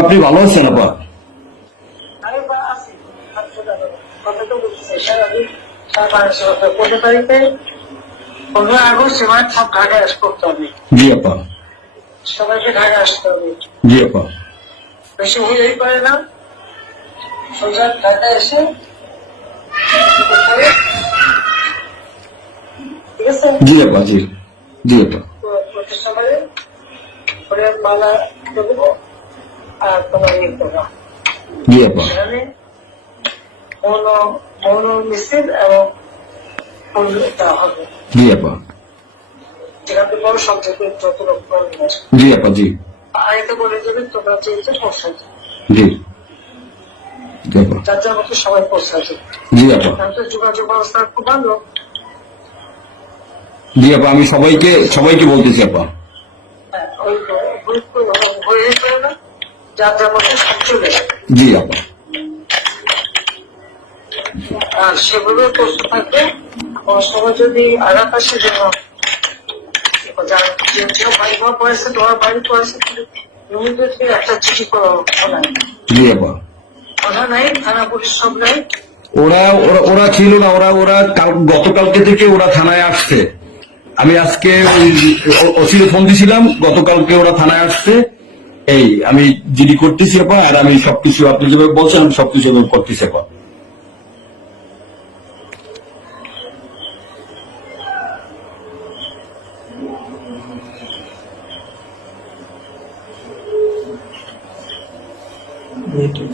আপনি ভালো আছেন আপা? আমি বা আছি, কথা তো বলতেছি। আমি 15 তারিখে 15 আগস্ট আমার সব ঢাকায় করতে হবে। জি আপা। সবাইকে ঢাকায় আসতে হবে। জি আপা। বেশি হইলেই পারে না, সোজা ঢাকায় এসে ঠিক আছে জি আপা। জি জি আপা। প্রতিষ্ঠানে করে মালা দেবো আর তোমার ইয়ে করবা। জি আপা। সেখানে মৌন মৌন মিছিল এবং ফুল দেওয়া হবে। জি আপা। যেখানে বড় সংক্ষেপে যত রকম জি আপা। জি আরেকটা বলে দেবে তোমরা চেয়েছো পৌঁছাতে, জি জি আপা। যার যার মতো সবাই পৌঁছাতে। জি আপা। তাহলে তো যোগাযোগ ব্যবস্থা খুব ভালো। জি আপা, আমি সবাইকে বলতেছি আপা। হ্যাঁ, ওই গ্রুপ হয়ে করে না, যার যার মতো সব চলে যাবে। জি আপা। আর সেগুলো প্রস্তুত থাকবে। আমার সবাই যদি আঘাত আসে যেন বাড়ি ঘর পড়েছে, তোমার বাড়ি পড়েছে, ইমিডিয়েটলি একটা চিঠি করা নাই। জি আপা। কথা নাই, থানা পুলিশ সব নাই। ওরা ওরা ওরা ছিল না, ওরা ওরা গতকালকে থেকে ওরা থানায় আসছে। আমি আজকে ওসিকে ফোন দিছিলাম, গতকালকে ওরা থানায় আসছে। এই আমি জিডি করতেছি আপা, আর আমি সবকিছু আপনি যেভাবে বলছেন আমি সবকিছু করতেছি আপা। Me too.